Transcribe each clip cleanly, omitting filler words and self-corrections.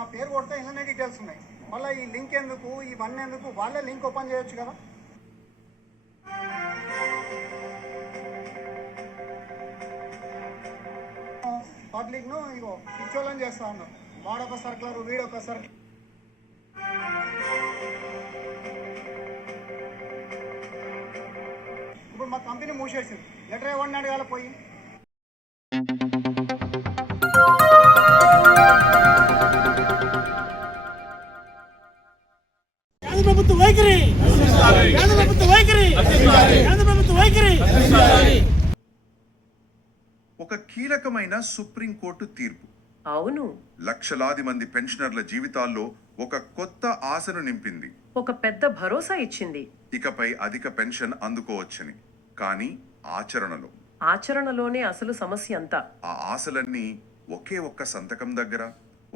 నా పేరు కొడితే ఇందులోనే డీటెయిల్స్ ఉన్నాయి. మళ్ళీ ఈ లింక్ ఎందుకు, ఇవన్నీ ఎందుకు? వాళ్ళే లింక్ ఓపెన్ చేయొచ్చు కదా. పబ్లిక్ను ఇగో పిచ్చోళ్ళని చేస్తా ఉన్నారు. వాడొక సర్కులర్, వీడొక సర్కులర్. ఇప్పుడు మా కంపెనీ మూసేసింది. లెటర్ ఇవ్వండి అడగాల పోయి. ప్రభుత్వ వైఖరి, ప్రభుత్వ వైఖరి, ప్రభుత్వ వైఖరి. ఒక కీలకమైన సుప్రీంకోర్టు తీర్పు. అవును, లక్షలాది మంది పెన్షనర్ల జీవితాల్లో ఒక కొత్త ఆశను నింపింది. ఒక పెద్ద భరోసా ఇచ్చింది. ఇకపై అధిక పెన్షన్ అందుకోవచ్చని. కానీ ఆచరణలోనే అసలు సమస్య అంతా. ఆ ఆశలన్నీ ఒకే ఒక్క సంతకం దగ్గర,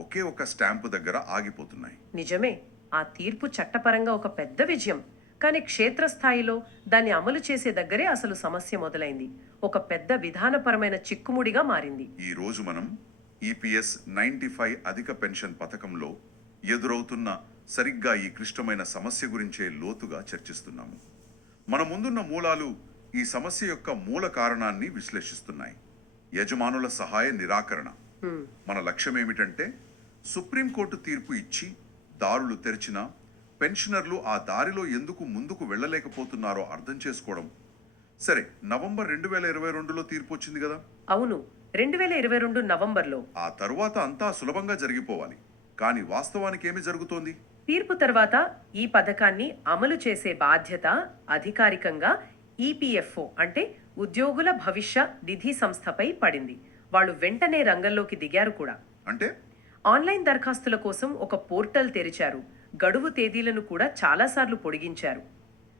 ఒకే ఒక్క స్టాంపు దగ్గర ఆగిపోతున్నాయి. నిజమే, ఆ తీర్పు చట్టపరంగా ఒక పెద్ద విజయం. కానీ క్షేత్రస్థాయిలో దాన్ని అమలు చేసే దగ్గరే అసలు సమస్య మొదలైంది. ఒక పెద్ద విధానపరమైన చిక్కుముడిగా మారింది. ఈ రోజు మనం EPS 95 అధిక పెన్షన్ పథకంలో ఎదురవుతున్న సరిగ్గా ఈ క్లిష్టమైన సమస్య గురించే లోతుగా చర్చిస్తున్నాము. మన ముందున్న మూలాలు ఈ సమస్య యొక్క మూల కారణాన్ని విశ్లేషిస్తున్నాయి. యజమానుల సహాయ నిరాకరణ. మన లక్ష్యం ఏమిటంటే సుప్రీంకోర్టు తీర్పు ఇచ్చి దారులు తెరిచిన పెన్షనర్లు ఆ దారిలో ఎందుకు ముందుకు వెళ్ళలేకపోతున్నారో అర్థం చేసుకోవడం. సరే, నవంబర్ 2022లో తీర్పు వచ్చింది కదా. అవును, 2022 నవంబర్లో. ఆ తరువాత అంతా సులభంగా జరిగిపోవాలి. కానీ వాస్తవానికి ఏమి జరుగుతోంది? తీర్పు తర్వాత ఈ పథకాన్ని అమలు చేసే బాధ్యత అధికారికంగా EPFO అంటే ఉద్యోగుల భవిష్య నిధి సంస్థపై పడింది. వాళ్ళు వెంటనే రంగంలోకి దిగారు కూడా. అంటే ఆన్లైన్ దరఖాస్తుల కోసం ఒక పోర్టల్ తెరిచారు. గడువు తేదీలను కూడా చాలాసార్లు పొడిగించారు.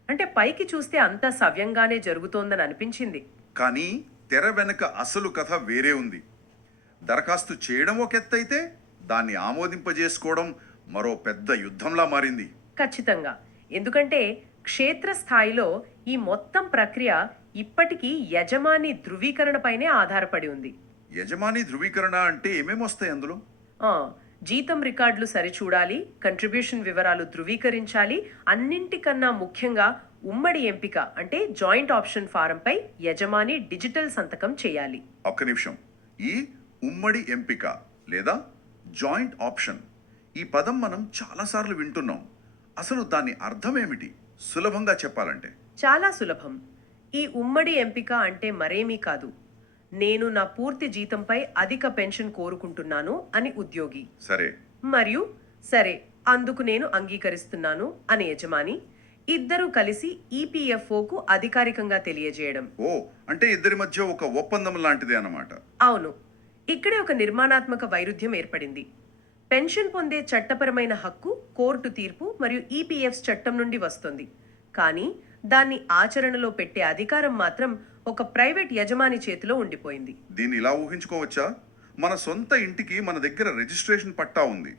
అంటే పైకి చూస్తే అంతా సవ్యంగానే జరుగుతోందని అనిపించింది. కానీ తెర వెనుక అసలు కథ వేరే ఉంది. దరఖాస్తు చేయడం ఒక ఎత్తైతే దాన్ని ఆమోదింపజేసుకోవడం మరో పెద్ద యుద్ధంలా మారింది. ఖచ్చితంగా. ఎందుకంటే క్షేత్రస్థాయిలో ఈ మొత్తం ప్రక్రియ ఇప్పటికీ యజమాని ధృవీకరణపైనే ఆధారపడి ఉంది. యజమాని ధృవీకరణ అంటే ఏమేమొస్తాయి అందులో? జీతం రికార్డులు సరిచూడాలి, కంట్రిబ్యూషన్ వివరాలు ధృవీకరించాలి. అన్నింటికన్నా ముఖ్యంగా ఉమ్మడి ఎంపిక అంటే జాయింట్ ఆప్షన్ ఫారంపై యజమాని డిజిటల్ సంతకం చేయాలి. ఒక్క నిమిషం. ఈ ఉమ్మడి ఎంపిక లేదా జాయింట్ ఆప్షన్, ఈ పదం మనం చాలాసార్లు వింటున్నాం. అసలు దాని అర్థం ఏమిటి? సులభంగా చెప్పాలంటే చాలా సులభం. ఈ ఉమ్మడి ఎంపిక అంటే మరేమీ కాదు. నేను నా పూర్తి జీతంపై అధిక పెన్షన్ కోరుకుంటున్నాను అని ఉద్యోగి, సరే అందుకు నేను అంగీకరిస్తున్నాను అని యజమాని, ఇద్దరు కలిసి EPFOకు అధికారికంగా తెలియజేయడం. అంటే ఇద్దరి మధ్య ఒక ఒప్పందం లాంటిదే అన్నమాట. అవును. ఇక్కడే ఒక నిర్మాణాత్మక వైరుధ్యం ఏర్పడింది. పెన్షన్ పొందే చట్టపరమైన హక్కు కోర్టు తీర్పు మరియు EPFs చట్టం నుండి వస్తుంది. కానీ దాన్ని ఆచరణలో పెట్టే అధికారం మాత్రం ఒక ప్రైవేట్ యజమాని చేతిలో ఉండిపోయింది. దీన్ని ఇలా ఊహించుకోవచ్చా? మన సొంత ఇంటికి మన దగ్గర రిజిస్ట్రేషన్ పట్టా ఉంది.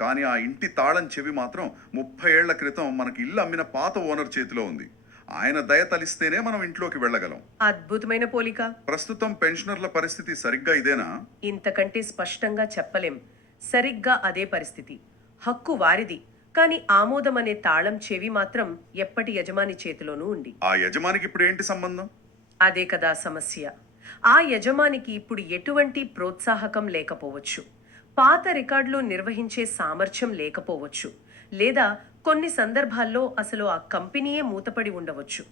కానీ ఆ ఇంటి తాళం చెవి మాత్రం 30 ఏళ్ల క్రితం మనకి ఇల్లు అమ్మిన పాత ఓనర్ చేతిలో ఉంది. ఆయన దయ తలిస్తేనే మనం ఇంట్లోకి వెళ్ళగలం. అద్భుతమైన పోలిక. ప్రస్తుతం పెన్షనర్ల పరిస్థితి సరిగ్గా ఇదేనా? ఇంతకంటే స్పష్టంగా చెప్పలేం. సరిగ్గా అదే పరిస్థితి. హక్కు వారిది, కానీ ఆమోదం అనే తాళం చెవి మాత్రం ఎప్పటి యజమాని చేతిలోనూ ఉంది. ఆ యజమానికి ఇప్పుడు ఏంటి సంబంధం? అదే కదా సమస్య. ఆ యజమానికి ఇప్పుడు ఎటువంటి ప్రోత్సాహకం లేకపోవచ్చు, పాత రికార్డులు నిర్వహించే సామర్థ్యం లేకపోవచ్చు, లేదా కొన్ని సందర్భాల్లో అసలు ఆ కంపెనీయే మూతపడి ఉండవచ్చు.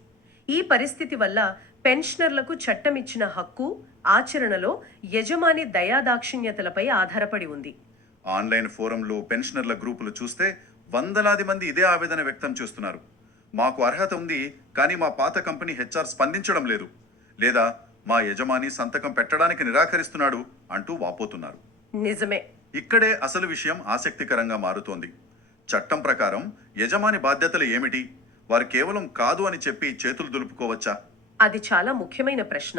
ఈ పరిస్థితి వల్ల పెన్షనర్లకు చట్టం ఇచ్చిన హక్కు ఆచరణలో యజమాని దయాదాక్షిణ్యతలపై ఆధారపడి ఉంది. ఆన్లైన్ ఫోరంలో పెన్షనర్ల గ్రూపులు చూస్తే వందలాది మంది ఇదే ఆవేదన వ్యక్తం చేస్తున్నారు. మాకు అర్హత ఉంది, కానీ మా పాత కంపెనీ HR స్పందించడం లేదు, లేదా మా యజమాని సంతకం పెట్టడానికి నిరాకరిస్తున్నాడు అంటూ వాపోతున్నారు. నిజమే. ఇక్కడే అసలు విషయం ఆసక్తికరంగా మారుతోంది. చట్టం ప్రకారం యజమాని బాధ్యతలు ఏమిటి? వారు కేవలం కాదు అని చెప్పి చేతులు దులుపుకోవచ్చా? అది చాలా ముఖ్యమైన ప్రశ్న.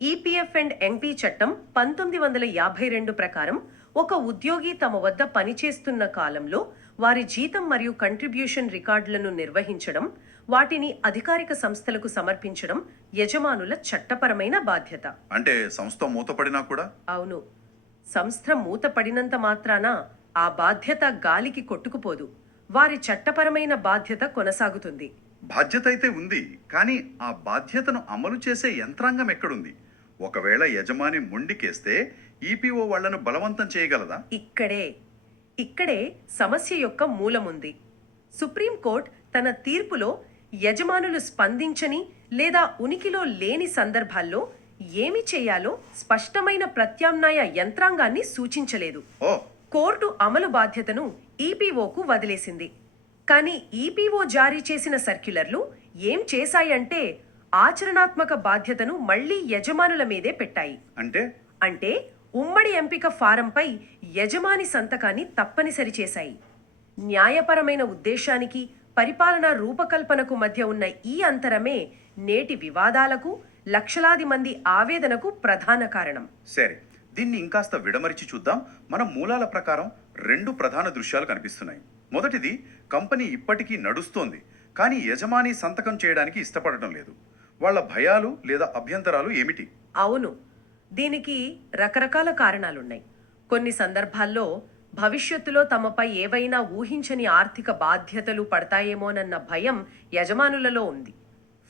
EPF అండ్ NP చట్టం 1952 ప్రకారం ఒక ఉద్యోగి తమ వద్ద పనిచేస్తున్న కాలంలో వారి జీతం మరియు కంట్రిబ్యూషన్ రికార్డులను నిర్వహించడం, వాటిని అధికారిక సంస్థలకు సమర్పించడం యజమానుల చట్టపరమైన బాధ్యత. అంటే సంస్థ మూతపడినా కూడా? అవును. సంస్థ మూతపడినంత మాత్రాన ఆ బాధ్యత గాలికి కొట్టుకుపోదు. వారి చట్టపరమైన బాధ్యత కొనసాగుతుంది. బాధ్యత అయితే ఉంది, కానీ ఆ బాధ్యతను అమలు చేసే యంత్రాంగం ఎక్కడుంది? ఒకవేళ యజమాని మొండికేస్తే ఈపీఓ వాళ్లను బలవంతం చేయగలదా? ఇక్కడే సమస్య యొక్క మూలముంది. సుప్రీంకోర్టు తన తీర్పులో యజమానులు స్పందించని లేదా ఉనికిలో లేని సందర్భాల్లో ఏమి చేయాలో స్పష్టమైన ప్రత్యామ్నాయ యంత్రాంగాన్ని సూచించలేదు. ఓ కోర్టు అమలు బాధ్యతను ఈపీఓకు వదిలేసింది. కానీ ఈపీఓ జారీ చేసిన సర్క్యులర్లు ఏం చేశాయంటే ఆచరణాత్మక బాధ్యతను మళ్లీ యజమానుల మీదే పెట్టాయి. అంటే ఉమ్మడి ఎంపిక ఫారంపై యజమాని సంతకాన్ని తప్పనిసరి చేశాయి. న్యాయపరమైన ఉద్దేశానికి పరిపాలనా రూపకల్పనకు మధ్య ఉన్న ఈ అంతరమే నేటి వివాదాలకు, లక్షలాది మంది ఆవేదనకు ప్రధాన కారణం. సరే, దీన్ని ఇంకాస్త విడమరిచి చూద్దాం. మన మూలాల ప్రకారం 2 ప్రధాన దృశ్యాలు కనిపిస్తున్నాయి. మొదటిది, కంపెనీ ఇప్పటికీ నడుస్తోంది, కానీ యజమాని సంతకం చేయడానికి ఇష్టపడటం లేదు. వాళ్ళ భయాలు లేదా అభ్యంతరాలు ఏమిటి? అవును, దీనికి రకరకాల కారణాలున్నాయి. కొన్ని సందర్భాల్లో భవిష్యత్తులో తమపై ఏవైనా ఊహించని ఆర్థిక బాధ్యతలు పడతాయేమోనన్న భయం యజమానులలో ఉంది.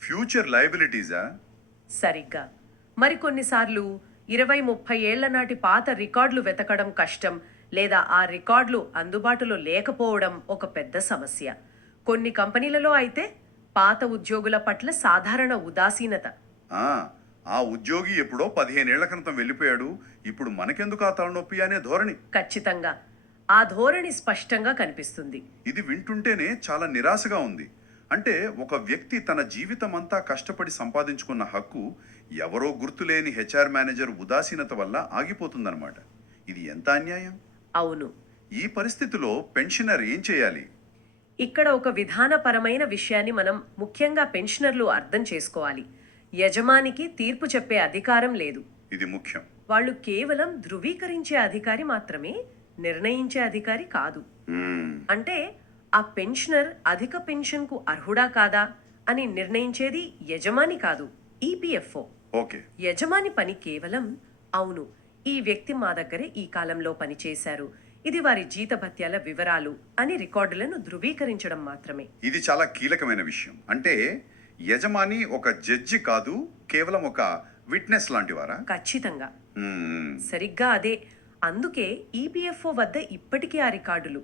ఫ్యూచర్ లయబిలిటీజా? సరిగ్గా. మరికొన్నిసార్లు 20-30 ఏళ్ల నాటి పాత రికార్డులు వెతకడం కష్టం, లేదా ఆ రికార్డులు అందుబాటులో లేకపోవడం ఒక పెద్ద సమస్య. కొన్ని కంపెనీలలో అయితే పాత ఉద్యోగుల పట్ల సాధారణ ఉదాసీనత. ఆ ఉద్యోగి ఎప్పుడో 15 ఏళ్ల క్రితం వెళ్ళిపోయాడు, ఇప్పుడు మనకెందుకు ఆ తలనొప్పి అనే ధోరణి. ఖచ్చితంగా ఆ ధోరణి స్పష్టంగా కనిపిస్తుంది. ఇది వింటుంటేనే చాలా నిరాశగా ఉంది. అంటే ఒక వ్యక్తి తన జీవితం అంతా కష్టపడి సంపాదించుకున్న హక్కు ఎవరో గుర్తులేని హెచ్ఆర్ మేనేజర్ ఉదాసీనత వల్ల ఆగిపోతుందన్నమాట. ఇది ఎంత అన్యాయం. అవును. ఈ పరిస్థితిలో పెన్షనర్ ఏం చేయాలి? ఇక్కడ ఒక విధానపరమైన విషయాన్ని మనం ముఖ్యంగా పెన్షనర్లు అర్థం చేసుకోవాలి. యజమానికి తీర్పు చెప్పే అధికారం లేదు. ఇది ముఖ్యం. వాళ్ళు కేవలం ధృవీకరించే అధికారి మాత్రమే, నిర్ణయించే అధికారి కాదు. అంటే ఆ పెన్షనర్ అధిక పెన్షన్కు అర్హుడా కాదా అని నిర్ణయించేది యజమాని కాదు, ఈపీఎఫ్ఓ. ఓకే. యజమాని పని కేవలం అవును, ఈ వ్యక్తి మా దగ్గరే ఈ కాలంలో పనిచేశారు, ఇది వారి జీతభత్యాల వివరాలు అని రికార్డులను ధృవీకరించడం మాత్రమే. ఇది చాలా కీలకమైన విషయం. అంటే యజమాని ఒక జడ్జి కాదు, కేవలం ఒక విట్నెస్ లాంటివారా? ఖచ్చితంగా. సరిగ్గా అదే. అందుకే ఈపీఎఫ్ఓ వద్ద ఇప్పటికీ ఆ రికార్డులు,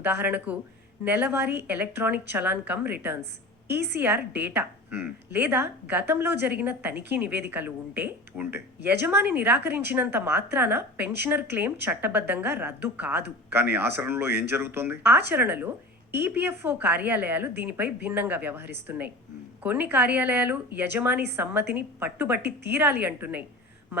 ఉదాహరణకు నెలవారీ electronic challan cum returns ECR data లేదా గతంలో జరిగిన తనిఖీ నివేదికలు ఉంటే యజమాని నిరాకరించినంత మాత్రాన పెన్షనర్ క్లెయిమ్ చట్టబద్ధంగా రద్దు కాదు. కానీ ఆచరణలో ఏం జరుగుతుంది? ఆచరణలో ఈపీఎఫ్ఓ కార్యాలయాలు దీనిపై భిన్నంగా వ్యవహరిస్తున్నాయి. కొన్ని కార్యాలయాలు యజమాని సమ్మతిని పట్టుబట్టి తీరాలి అంటున్నాయి.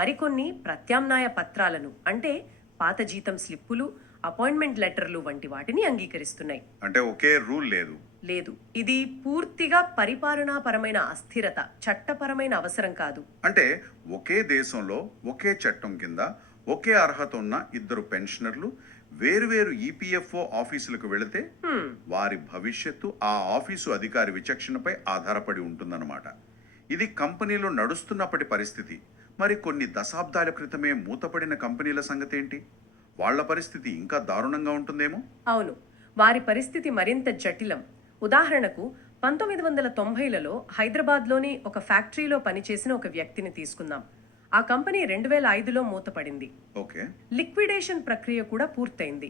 మరికొన్ని ప్రత్యామ్నాయ పత్రాలను, అంటే పాత జీతం స్లిప్పులు, అపాయింట్మెంట్ లెటర్లు వంటి వాటిని అంగీకరిస్తున్నాయి. అంటే ఒకే రూల్ లేదు. ఇది పూర్తిగా పరిపాలనాపరమైన అస్థిరత, చట్టపరమైన అవసరం కాదు. అంటే ఒకే దేశంలో ఒకే చట్టం కింద ఒకే అర్హత ఉన్న 2 పెన్షనర్లు వేరువేరు ఈపీఎఫ్ఓ ఆఫీసులకు వెళితే వారి భవిష్యత్తు ఆ ఆఫీసు అధికారి విచక్షణపై ఆధారపడి ఉంటుందన్నమాట. ఇది కంపెనీలో నడుస్తున్నప్పటి పరిస్థితి. మరి కొన్ని దశాబ్దాల క్రితమే మూతపడిన కంపెనీల సంగతి ఏంటి? వాళ్ల పరిస్థితి ఇంకా దారుణంగా ఉంటుందేమో. అవును, వారి పరిస్థితి మరింత జటిలం. ఉదాహరణకు 1990లలో హైదరాబాద్లోని ఒక ఫ్యాక్టరీలో పనిచేసిన ఒక వ్యక్తిని తీసుకుందాం. ఆ కంపెనీ 2005లో మూతపడింది. ఓకే. లిక్విడేషన్ ప్రక్రియ కూడా పూర్తయింది.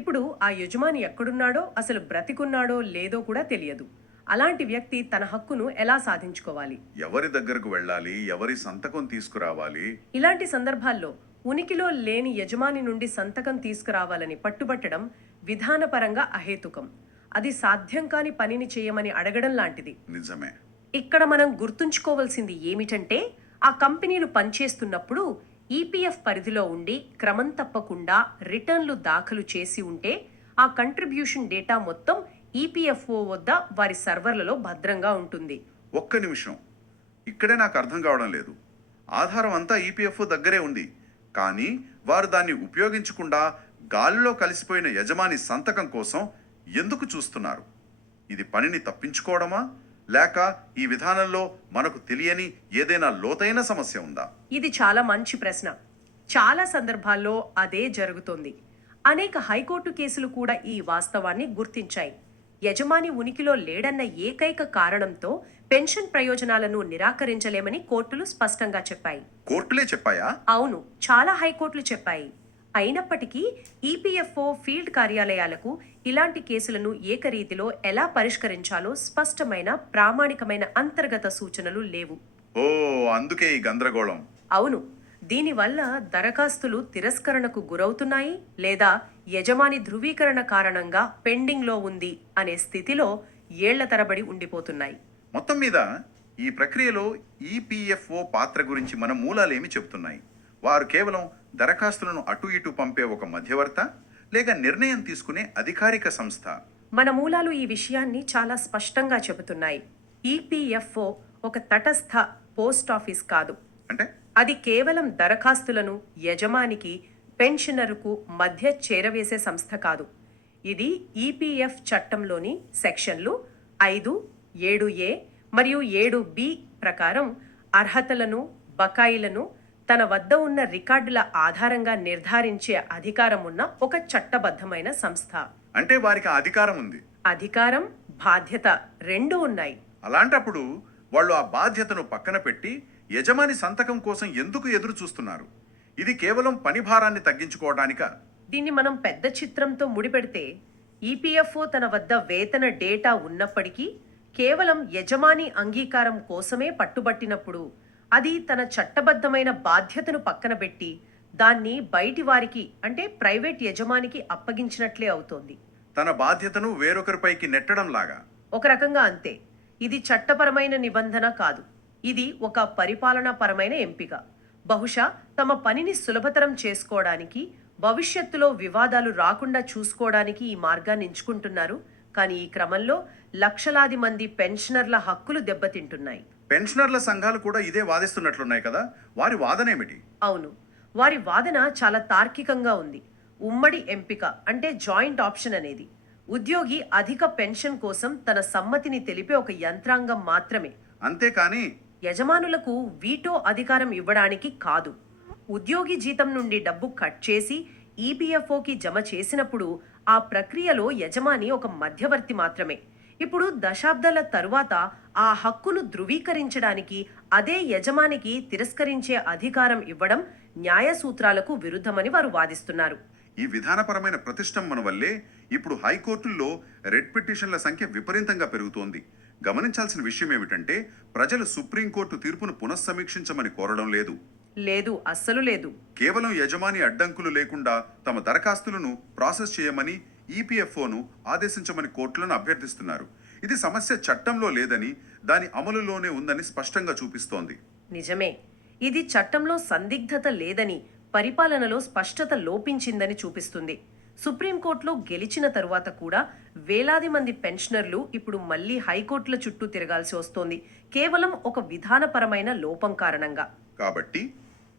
ఇప్పుడు ఆ యజమాని ఎక్కడున్నాడో, అసలు బ్రతికున్నాడో లేదో కూడా తెలియదు. అలాంటి వ్యక్తి తన హక్కును ఎలా సాధించుకోవాలి? ఎవరి దగ్గరకు వెళ్ళాలి? ఎవరి సంతకం తీసుకురావాలి? ఇలాంటి సందర్భాల్లో ఉనికిలో లేని యజమాని నుండి సంతకం తీసుకురావాలని పట్టుబట్టడం విధానపరంగా అహేతుకం. అది సాధ్యం కాని పనిని చేయమని అడగడం లాంటిది. నిజమే. ఇక్కడ మనం గుర్తుంచుకోవాల్సింది ఏమిటంటే, ఆ కంపెనీలు పనిచేస్తున్నప్పుడు ఈపీఎఫ్ పరిధిలో ఉండి క్రమం తప్పకుండా రిటర్న్లు దాఖలు చేసి ఉంటే ఆ కంట్రిబ్యూషన్ డేటా మొత్తం ఈపీఎఫ్ఓ వద్ద వారి సర్వర్లలో భద్రంగా ఉంటుంది. ఒక్క నిమిషం, ఇక్కడే నాకు అర్థం కావడం లేదు. ఆధారం అంతా ఈపీఎఫ్ఓ దగ్గరే ఉంది, కానీ వారు దాన్ని ఉపయోగించకుండా గాలిలో కలిసిపోయిన యజమాని సంతకం కోసం ఎందుకు చూస్తున్నారు? ఇది పనిని తప్పించుకోవడమా, లేక ఈ విధానంలో మనకు తెలియని ఏదైనా లోతైన సమస్య ఉందా? ఇది చాలా మంచి ప్రశ్న. చాలా సందర్భాల్లో అదే జరుగుతోంది. అనేక హైకోర్టు కేసులు కూడా ఈ వాస్తవాన్ని గుర్తించాయి. యజమాని ఉనికిలో లేడన్న ఏకైక కారణంతో పెన్షన్ ప్రయోజనాలను నిరాకరించలేమని కోర్టులు స్పష్టంగా చెప్పాయి. కోర్టులే చెప్పాయా? అవును, చాలా హైకోర్టులు చెప్పాయి. అయినప్పటికీ ఈపీఎఫ్ఓ ఫీల్డ్ కార్యాలయాలకు ఇలాంటి కేసులను ఏకరీతిలో ఎలా పరిష్కరించాలో స్పష్టమైన ప్రామాణికమైన అంతర్గత సూచనలు లేవు. ఓ, అందుకే ఈ గందరగోళం. అవును, దీనివల్ల దరఖాస్తులు తిరస్కరణకు గురవుతున్నాయి లేదా యజమాని ధృవీకరణ కారణంగా పెండింగ్లో ఉంది అనే స్థితిలో ఏళ్ల తరబడి ఉండిపోతున్నాయి. మొత్తం మీద ఈ ప్రక్రియలో ఈపీఎఫ్ఓ పాత్ర గురించి మన మూలాలేమి చెబుతున్నాయి? వారు కేవలం దరఖాస్తులను అటు ఇటు పంపే ఒక మధ్యవర్త, లేక నిర్ణయం తీసుకునే అధికారిక సంస్థ? మన మూలాలు ఈ విషయాన్ని చాలా స్పష్టంగా చెబుతున్నాయి. ఈపీఎఫ్ఓ ఒక తటస్థ పోస్ట్ ఆఫీస్ కాదు. అంటే అది కేవలం దరఖాస్తులను యజమానికి, పెన్షనర్కు మధ్య చేరవేసే సంస్థ కాదు. ఇది ఈపీఎఫ్ చట్టంలోని సెక్షన్లు 5, 7A మరియు 7B ప్రకారం అర్హతలను, బకాయిలను తన వద్ద ఉన్న రికార్డుల ఆధారంగా నిర్ధారించే అధికారం ఉన్న ఒక చట్టబద్ధమైన సంస్థ. అంటే వారికి ఆ అధికారం ఉంది. అధికారం, బాధ్యత రెండూ ఉన్నాయి. అలాంటప్పుడు వాళ్ళు ఆ బాధ్యతను పక్కన పెట్టి యజమాని సంతకం కోసం ఎందుకు ఎదురు చూస్తున్నారు? ఇది కేవలం పని భారాన్ని తగ్గించుకోవడానికా? దీన్ని మనం పెద్ద చిత్రంతో ముడిపెడితే, ఈపీఎఫ్ఓ తన వద్ద వేతన డేటా ఉన్నప్పటికీ కేవలం యజమాని అంగీకారం కోసమే పట్టుబట్టినప్పుడు అది తన చట్టబద్ధమైన బాధ్యతను పక్కన పెట్టి దాన్ని బయటి వారికి అంటే ప్రైవేట్ యజమానికి అప్పగించినట్లే అవుతోంది. తన బాధ్యతను వేరొకరిపైకి నెట్టడం లాగా. ఒక రకంగా అంతే. ఇది చట్టపరమైన నిబంధన కాదు, ఇది ఒక పరిపాలనాపరమైన ఎంపిక. బహుశా తమ పనిని సులభతరం చేసుకోవడానికి, భవిష్యత్తులో వివాదాలు రాకుండా చూసుకోవడానికి ఈ మార్గాన్ని ఎంచుకుంటున్నారు. కానీ ఈ క్రమంలో లక్షలాది మంది పెన్షనర్ల హక్కులు దెబ్బతింటున్నాయి. పెన్షనర్ల సంఘాలు కూడా ఇదే వాదిస్తున్నట్లున్నాయి కదా, వారి వాదనేమిటి? అవును, వారి వాదన చాలా తార్కికంగా ఉంది. ఉమ్మడి ఎంపిక అంటే జాయింట్ ఆప్షన్ అనేది ఉద్యోగి అధిక పెన్షన్ కోసం తన సమ్మతిని తెలిపే ఒక యంత్రాంగం మాత్రమే. అంతేకాని యజమానులకు వీటో అధికారం ఇవ్వడానికి కాదు. ఉద్యోగి జీతం నుండి డబ్బు కట్ చేసి ఈపీఎఫ్ఓకి జమ చేసినప్పుడు ఆ ప్రక్రియలో యజమాని ఒక మధ్యవర్తి మాత్రమే. ఇప్పుడు దశాబ్దాల తరువాత ఆ హక్కును ధృవీకరించడానికి అదే యజమానికి తిరస్కరించే అధికారం ఇవ్వడం న్యాయ సూత్రాలకు విరుద్ధమని వారు వాదిస్తున్నారు. ఈ విధానపరమైన ప్రతిష్టంభన వల్లే ఇప్పుడు హైకోర్టుల్లో రెడ్ పిటిషన్ల సంఖ్య విపరీతంగా పెరుగుతోంది. గమనించాల్సిన విషయం ఏమిటంటే, ప్రజలు సుప్రీంకోర్టు తీర్పును పునఃసమీక్షించమని కోరడం లేదు. లేదు, అస్సలు లేదు. కేవలం యజమాని అడ్డంకులు లేకుండా తమ దరఖాస్తులను ప్రాసెస్ చేయమని ఈపీఎఫ్ఓను ఆదేశించమని కోర్టులను అభ్యర్థిస్తున్నారు. ఇది సమస్య చట్టంలో లేదని, దాని అమలులోనే ఉందని స్పష్టంగా చూపిస్తోంది. నిజమే, ఇది చట్టంలో సందిగ్ధత లేదని, పరిపాలనలో స్పష్టత లోపించిందని చూపిస్తుంది. సుప్రీంకోర్టులో గెలిచిన తరువాత కూడా వేలాది మంది పెన్షనర్లు ఇప్పుడు మళ్లీ హైకోర్టుల చుట్టూ తిరగాల్సి వస్తోంది, కేవలం ఒక విధానపరమైన లోపం కారణంగా. కాబట్టి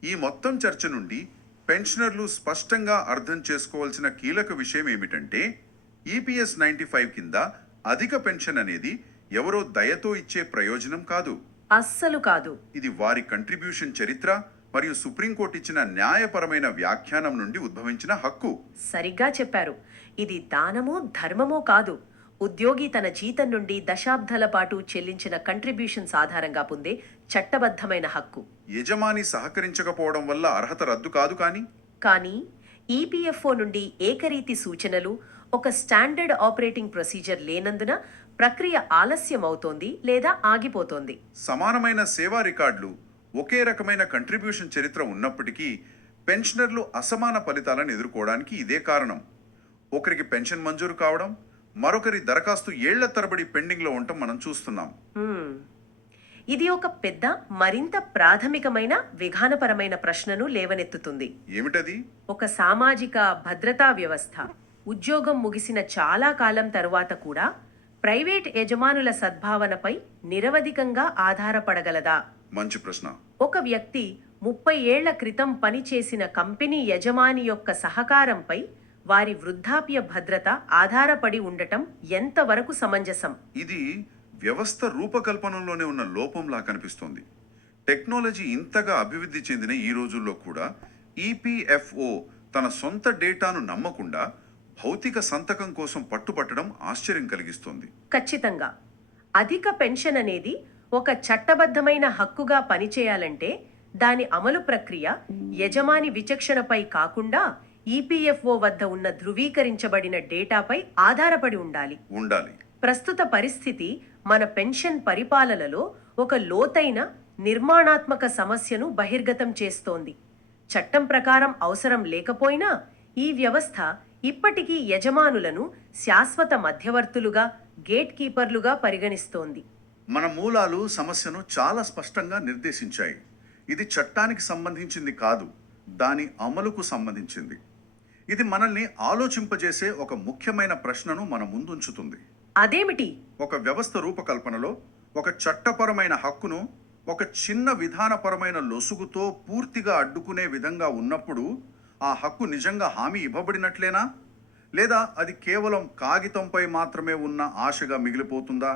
ఈ మొత్తం చర్చ నుండి పెన్షనర్లు స్పష్టంగా అర్థం చేసుకోవాల్సిన కీలక విషయం ఏమిటంటే, ఈపీఎస్ 95 కింద అధిక పెన్షన్ అనేది ఎవరో దయతో ఇచ్చే ప్రయోజనం కాదు. అస్సలు కాదు. ఇది వారి కంట్రిబ్యూషన్ చరిత్ర మరియు సుప్రీంకోర్టు ఇచ్చిన న్యాయపరమైన వ్యాఖ్యానం నుండి ఉద్భవించిన హక్కు. సరిగ్గా చెప్పారు. ఇది దానమో ధర్మమో కాదు. ఉద్యోగి తన జీతం నుండి దశాబ్దాల పాటు చెల్లించిన కంట్రిబ్యూషన్స్ ఆధారంగా పొందే చట్టబద్ధమైన హక్కు. యజమాని సహకరించకపోవడం వల్ల అర్హత రద్దు కాదు. కానీ ఈపీఎఫ్ఓ నుండి ఏకరీతి సూచనలు, ఒక స్టాండర్డ్ ఆపరేటింగ్ ప్రొసీజర్ లేనందున ప్రక్రియ ఆలస్యం అవుతోంది లేదా ఆగిపోతోంది. సమానమైన సేవా రికార్డులు, ఒకే రకమైన కంట్రిబ్యూషన్ చరిత్ర ఉన్నప్పటికీ పెన్షనర్లు అసమాన ఫలితాలను ఎదుర్కోవడానికి ఇదే కారణం. ఒకరికి పెన్షన్ మంజూరు కావడం, మరొకరి దరఖాస్తు ఏళ్ల తరబడి పెండింగ్లో ఉండటం మనం చూస్తున్నాం. ఇది ఒక పెద్ద, మరింత ప్రాథమికమైన విధానపరమైన ప్రశ్నను లేవనెత్తుతుంది. ఏమిటది? ఒక సామాజిక భద్రతా వ్యవస్థ ఉద్యోగం ముగిసిన చాలా కాలం తరువాత కూడా ప్రైవేట్ యజమానుల సద్భావనపై నిరవధికంగా ఆధారపడగలదా? మంచి ప్రశ్న. ఒక వ్యక్తి 30 ఏళ్ల క్రితం పనిచేసిన కంపెనీ యజమాని యొక్క సహకారంపై వారి వృద్ధాప్య భద్రత ఆధారపడి ఉండటం ఎంతవరకు సమంజసం? ఇది వ్యవస్థ రూపకల్పనలోనే ఉన్న లోపంలా కనిపిస్తోంది. టెక్నాలజీ ఇంతగా అభివృద్ధి చెందిన ఈ రోజుల్లో కూడా ఈపీఎఫ్ఓ తన సొంత డేటాను నమ్మకుండా భౌతిక సంతకం కోసం పట్టుపట్టడం ఆశ్చర్యం కలిగిస్తోంది. ఖచ్చితంగా. అధిక పెన్షన్ అనేది ఒక చట్టబద్ధమైన హక్కుగా పనిచేయాలంటే దాని అమలు ప్రక్రియ యజమాని విచక్షణపై కాకుండా ఈపీఎఫ్ఓ వద్ద ఉన్న ధృవీకరించబడిన డేటాపై ఆధారపడి ఉండాలి. ప్రస్తుత పరిస్థితి మన పెన్షన్ పరిపాలనలో ఒక లోతైన నిర్మాణాత్మక సమస్యను బహిర్గతం చేస్తోంది. చట్టం ప్రకారం అవసరం లేకపోయినా ఈ వ్యవస్థ ఇప్పటికీ యజమానులను శాశ్వత మధ్యవర్తులుగా, గేట్ కీపర్లుగా పరిగణిస్తోంది. మన మూలాలు సమస్యను చాలా స్పష్టంగా నిర్దేశించాయి. ఇది చట్టానికి సంబంధించింది కాదు, దాని అమలుకు సంబంధించింది. ఇది మనల్ని ఆలోచింపజేసే ఒక ముఖ్యమైన ప్రశ్నను మన ముందుంచుతుంది. అదేమిటి? ఒక వ్యవస్థ రూపకల్పనలో ఒక చట్టపరమైన హక్కును ఒక చిన్న విధానపరమైన లొసుగుతో పూర్తిగా అడ్డుకునే విధంగా ఉన్నప్పుడు ఆ హక్కు నిజంగా హామీ ఇవ్వబడినట్లేనా, లేదా అది కేవలం కాగితంపై మాత్రమే ఉన్న ఆశగా మిగిలిపోతుందా?